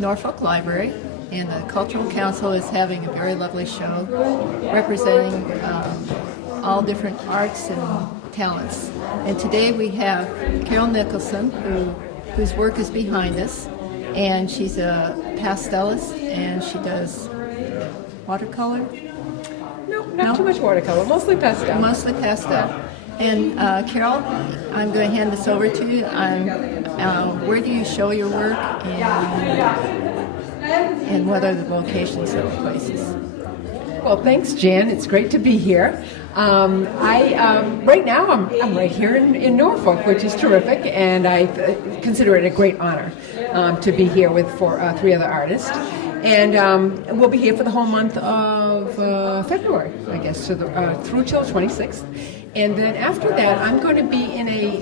Norfolk Library, and the Cultural Council is having a very lovely show representing all different arts and talents. And today we have Carol Nicholson, whose work is behind us, and she's a pastelist, and she does watercolor? Not too much watercolor, mostly pastel. Mostly pastel. And Carol, I'm going to hand this over to you. Where do you show your work, and what are the locations of the places? Well, thanks, Jan. It's great to be here. Right now I'm right here in Norfolk, which is terrific, and I consider it a great honor to be here with three other artists. And we'll be here for the whole month of February, I guess, so through till 26th. And then after that, I'm going to be in a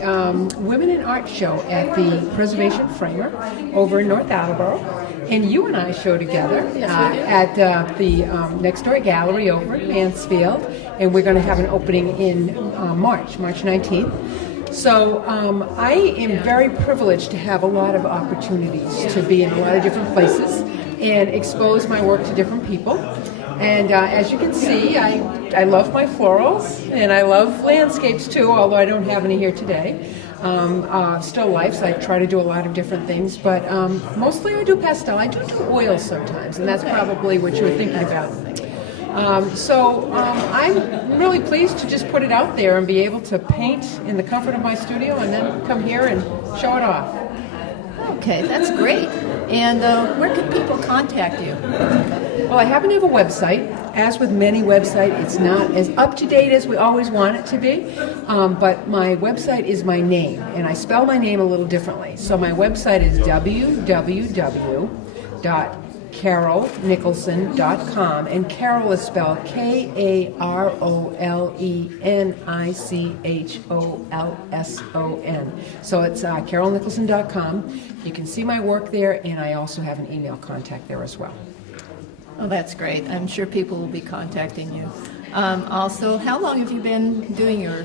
Women in Art show at the Preservation Framer over in North Attleboro. And you and I show together at the Next Door Gallery over in Mansfield. And we're going to have an opening in March 19th. So I am very privileged to have a lot of opportunities to be in a lot of different places and expose my work to different people. And as you can see, I love my florals, and I love landscapes too, although I don't have any here today. Still lifes, I try to do a lot of different things, but mostly I do pastel. I do oils sometimes, and that's probably what you were thinking about. I'm really pleased to just put it out there and be able to paint in the comfort of my studio and then come here and show it off. Okay, that's great. And where can people contact you? Well, I happen to have a website. As with many websites, it's not as up-to-date as we always want it to be, but my website is my name, and I spell my name a little differently. So my website is www.carolnicholson.com, and Carol is spelled Karolenicolson. So it's carolnicholson.com. You can see my work there, and I also have an email contact there as well. Oh, that's great. I'm sure people will be contacting you. Also, how long have you been doing your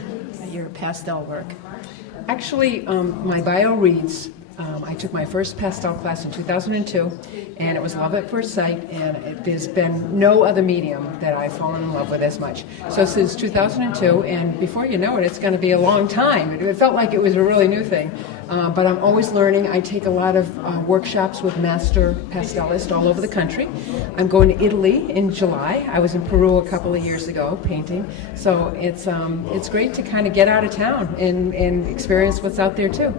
pastel work? Actually, my bio reads, I took my first pastel class in 2002, and it was love at first sight, and there's been no other medium that I've fallen in love with as much. So since 2002, and before you know it, it's going to be a long time. It felt like it was a really new thing, but I'm always learning. I take a lot of workshops with master pastelists all over the country. I'm going to Italy in July. I was in Peru a couple of years ago painting, so it's great to kind of get out of town and experience what's out there too.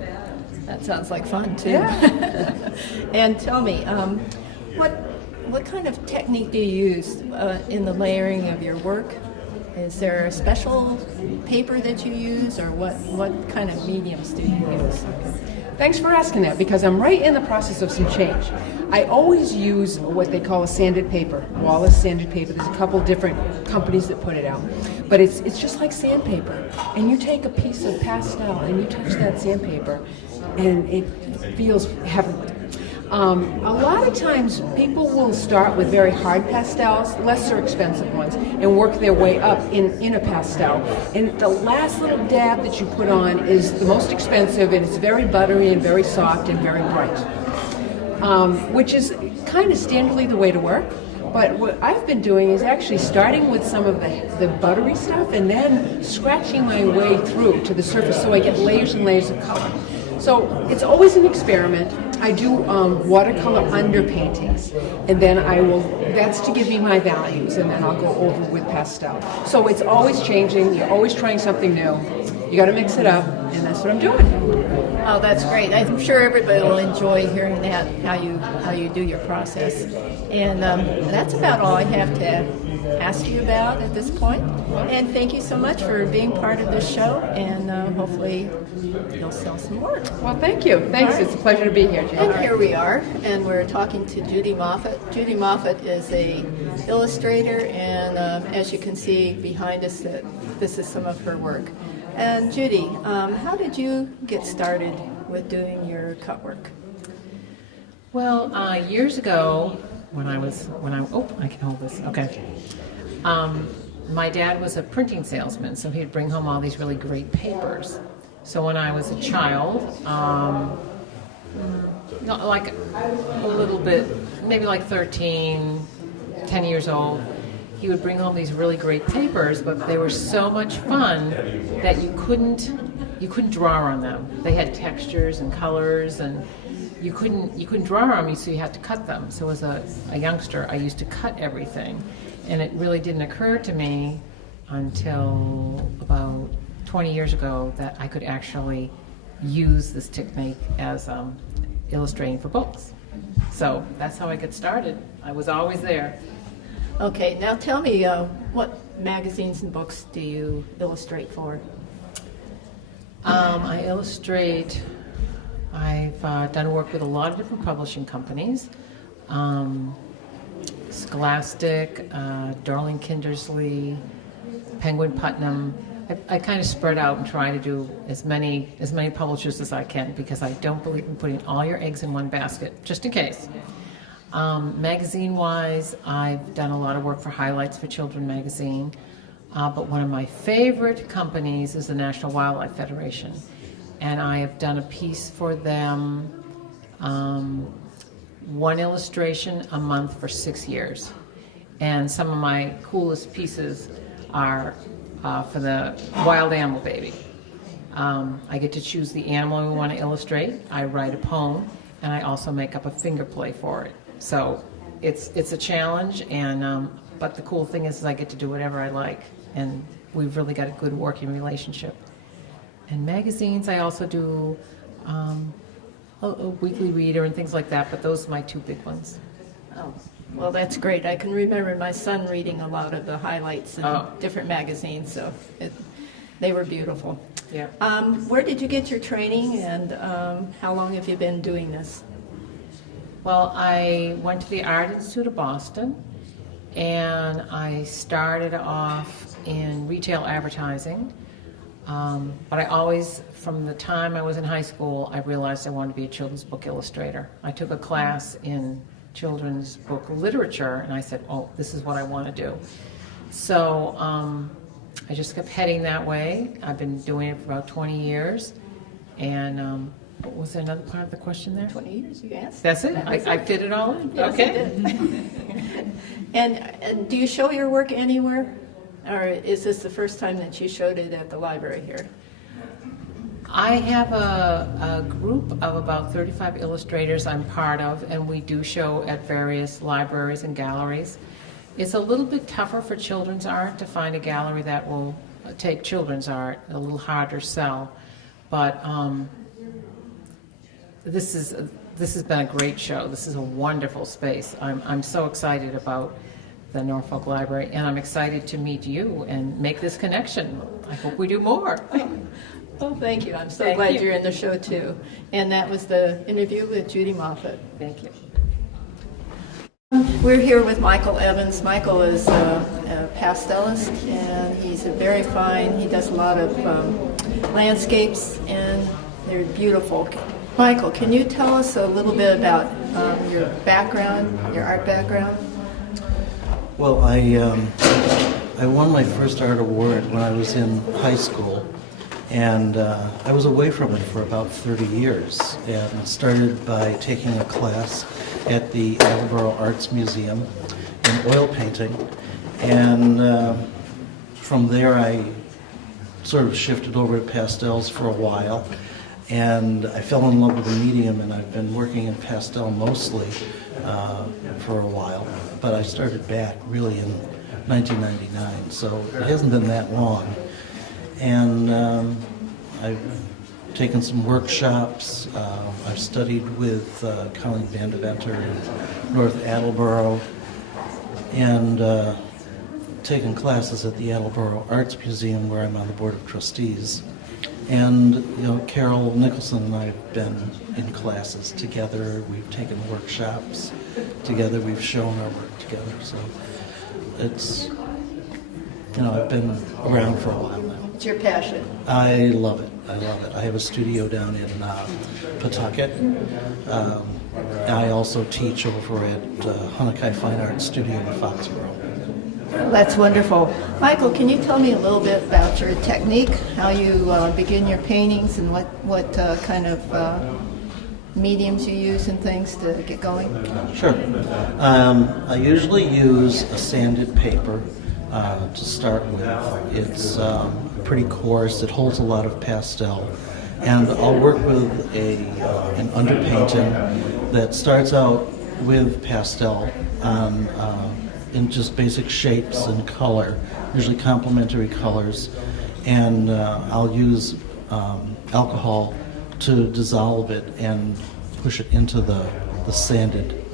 That sounds like fun, too. Yeah. And tell me, what kind of technique do you use in the layering of your work? Is there a special paper that you use, or what kind of mediums do you use? Thanks for asking that, because I'm right in the process of some change. I always use what they call a sanded paper, Wallace sanded paper. There's a couple different companies that put it out. But it's just like sandpaper. And you take a piece of pastel and you touch that sandpaper, and it feels heavenly. A lot of times people will start with very hard pastels, lesser expensive ones, and work their way up in a pastel. And the last little dab that you put on is the most expensive, and it's very buttery and very soft and very bright, which is kind of standardly the way to work. But what I've been doing is actually starting with some of the buttery stuff and then scratching my way through to the surface so I get layers and layers of color. So it's always an experiment. I do watercolor underpaintings, and then that's to give me my values, and then I'll go over with pastel. So it's always changing, you're always trying something new. You got to mix it up, and that's what I'm doing. Oh, that's great. I'm sure everybody will enjoy hearing that, how you do your process. And that's about all I have to ask you about at this point. And thank you so much for being part of this show, and hopefully you'll sell some work. Well, thank you. Thanks. Right. It's a pleasure to be here, Jan. And here we are, and we're talking to Judy Moffett. Judy Moffett is a illustrator, and as you can see behind us, this is some of her work. And Judy, how did you get started with doing your cut work? Well, years ago, I can hold this. Okay. My dad was a printing salesman, so he'd bring home all these really great papers. So when I was a child, Not like a little bit, maybe like 13, 10 years old. He would bring home these really great papers, but they were so much fun that you couldn't draw on them. They had textures and colors, and you couldn't draw on them, so you had to cut them. So as a youngster, I used to cut everything, and it really didn't occur to me until about 20 years ago that I could actually use this technique as illustrating for books. So that's how I got started. I was always there. Okay, now tell me, what magazines and books do you illustrate for? I illustrate, I've done work with a lot of different publishing companies. Scholastic, Darling Kindersley, Penguin Putnam. I kind of spread out and try to do as many publishers as I can, because I don't believe in putting all your eggs in one basket, just in case. Magazine-wise, I've done a lot of work for Highlights for Children magazine, but one of my favorite companies is the National Wildlife Federation, and I have done a piece for them, one illustration a month for 6 years. And some of my coolest pieces are for the wild animal baby. I get to choose the animal we want to illustrate. I write a poem, and I also make up a finger play for it. So it's a challenge, and but the cool thing is I get to do whatever I like, and we've really got a good working relationship. And magazines, I also do a weekly reader and things like that, but those are my two big ones. Oh, well, that's great. I can remember my son reading a lot of the Highlights in different magazines, so they were beautiful. Yeah. Where did you get your training, and how long have you been doing this? Well, I went to the Art Institute of Boston, and I started off in retail advertising. But I always, from the time I was in high school, I realized I wanted to be a children's book illustrator. I took a class in children's book literature, and I said, oh, this is what I want to do. So I just kept heading that way. I've been doing it for about 20 years, and was there another part of the question there? 20 years, you asked. That's it? I fit it all in? Yes, Okay. you did. And do you show your work anywhere? Or is this the first time that you showed it at the library here? I have a group of about 35 illustrators I'm part of, and we do show at various libraries and galleries. It's a little bit tougher for children's art to find a gallery that will take children's art, a little harder sell. But this has been a great show. This is a wonderful space. I'm so excited about the Norfolk Library, and I'm excited to meet you and make this connection. I hope we do more. Oh, thank you. I'm so Thank glad you. you're in the show, too. And that was the interview with Judy Moffett. Thank you. We're here with Michael Evans. Michael is a pastelist, and he's a very fine. He does a lot of landscapes, and they're beautiful. Michael, can you tell us a little bit about your background, your art background? Well, I won my first art award when I was in high school, and I was away from it for about 30 years, and started by taking a class at the Attleboro Arts Museum in oil painting, and from there I sort of shifted over to pastels for a while, and I fell in love with the medium, and I've been working in pastel mostly for a while, but I started back really in 1999, so it hasn't been that long. And I've taken some workshops. I've studied with Colleen Van Deventer in North Attleboro, and taken classes at the Attleboro Arts Museum, where I'm on the board of trustees. And Carol Nicholson and I have been in classes together. We've taken workshops together. We've shown our work together. So it's I've been around for a while now. It's your passion. I love it. I love it. I have a studio down in Pawtucket. I also teach over at Hunnikai Fine Arts Studio in Foxborough. That's wonderful. Michael, can you tell me a little bit about your technique, how you begin your paintings, and what kind of mediums you use and things to get going? Sure. I usually use a sanded paper to start with. It's pretty coarse. It holds a lot of pastel. And I'll work with an underpainting that starts out with pastel in just basic shapes and color, usually complementary colors. And I'll use alcohol to dissolve it and push it into the sanded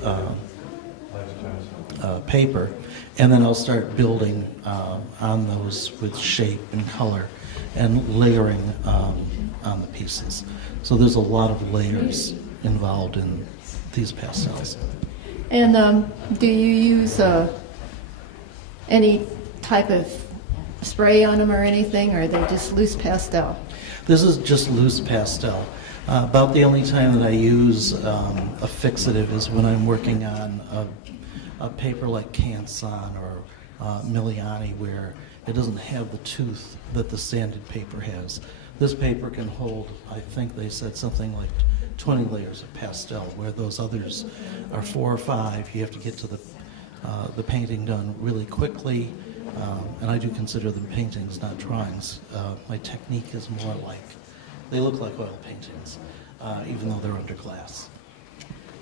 paper. And then I'll start building on those with shape and color and layering on the pieces. So there's a lot of layers involved in these pastels. And do you use any type of spray on them or anything, or are they just loose pastel? This is just loose pastel. About the only time that I use a fixative is when I'm working on a paper like Canson or Miliani, where it doesn't have the tooth that the sanded paper has. This paper can hold, I think they said something like 20 layers of pastel, where those others are 4 or 5. You have to get to the painting done really quickly, and I do consider them paintings, not drawings. My technique is more like, they look like oil paintings, even though they're under glass.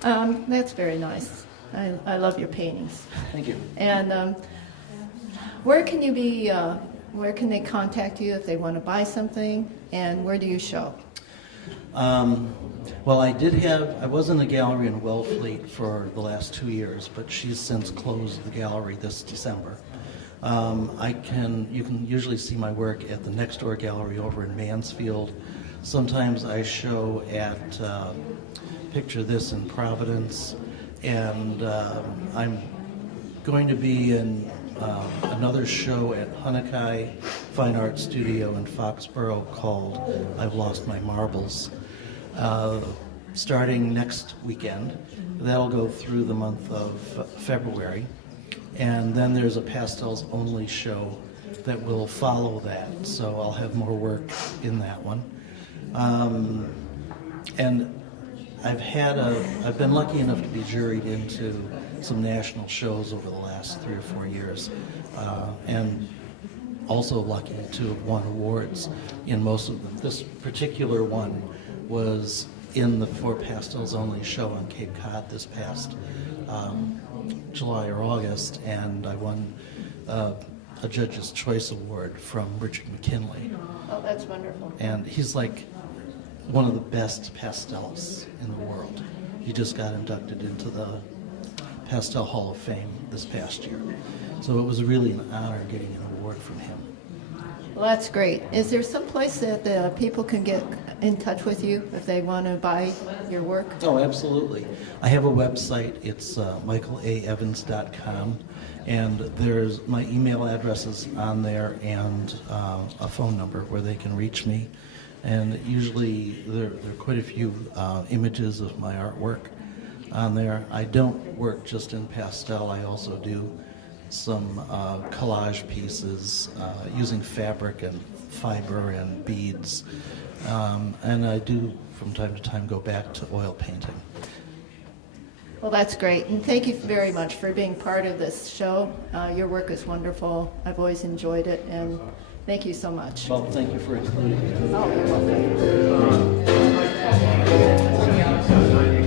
That's very nice. I love your paintings. Thank you. And where can you be? Where can they contact you if they want to buy something? And where do you show? Well, I was in the gallery in Wellfleet for the last 2 years, but she's since closed the gallery this December. You can usually see my work at the next door gallery over in Mansfield. Sometimes I show at Picture This in Providence, and I'm going to be in another show at Hunnikai Fine Art Studio in Foxborough called I've Lost My Marbles, starting next weekend. That'll go through the month of February. And then there's a pastels only show that will follow that, so I'll have more work in that one. And I've been lucky enough to be juried into some national shows over the last 3 or 4 years, and also lucky to have won awards in most of them. This particular one was in the For Pastels Only show on Cape Cod this past July or August, and I won a Judge's Choice Award from Richard McKinley. Oh, that's wonderful. And he's like one of the best pastels in the world. He just got inducted into the Pastel Hall of Fame this past year. So it was really an honor getting an award from him. Well, that's great. Is there some place that people can get in touch with you if they want to buy your work? Oh, absolutely. I have a website. It's michaelaevans.com, and there's my email address is on there, and a phone number where they can reach me. And usually there are quite a few images of my artwork on there. I don't work just in pastel. I also do some collage pieces using fabric and fiber and beads. And I do, from time to time, go back to oil painting. Well, that's great. And thank you very much for being part of this show. Your work is wonderful. I've always enjoyed it, and thank you so much. Well, thank you for including me. Oh, you're welcome.